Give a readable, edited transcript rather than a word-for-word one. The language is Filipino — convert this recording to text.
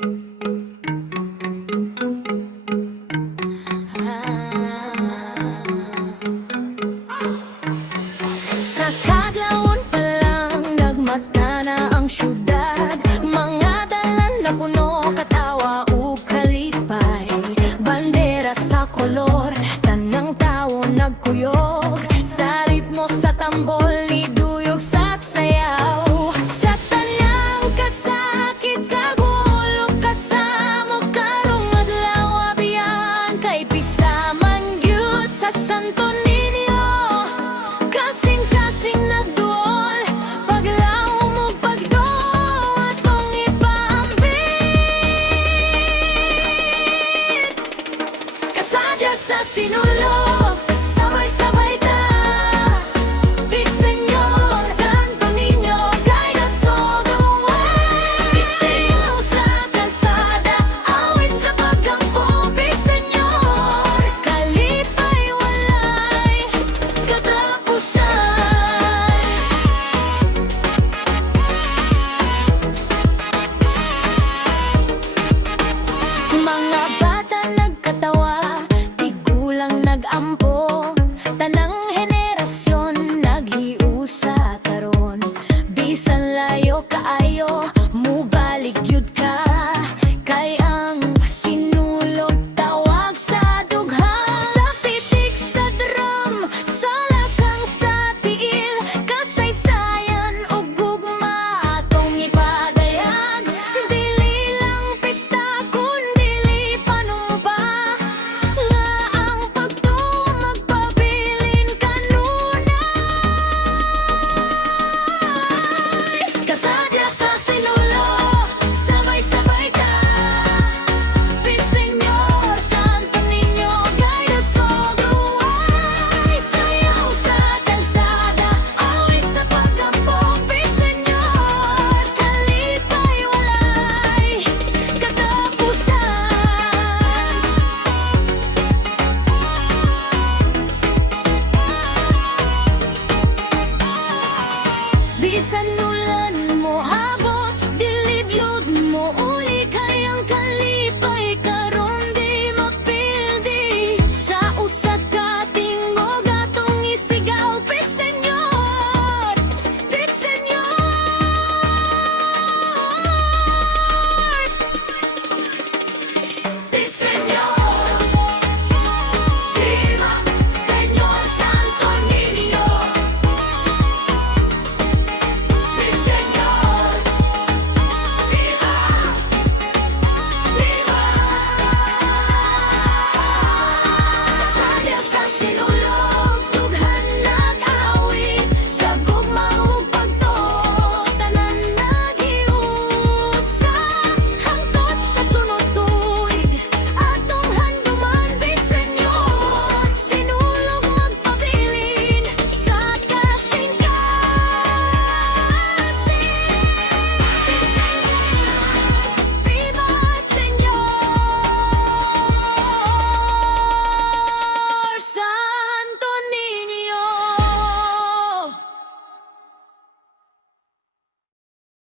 Sa Kaglaon pa lang, nagmata na ang syudad. Mga dalan na puno, katawa o kalipay. Bandera sa kolor, tanang tao nagkuyog. Sa ritmo sa tambol, iduyog sa sayaw. Sa tanang kasakit, kagulo, kasamo karong adlaw abiyan. Kay pista man gyud sa Santo Niño, kasing-kasing nagduol, paglaw mo pagdo atong ipaambit. Kasadya sa sinulo.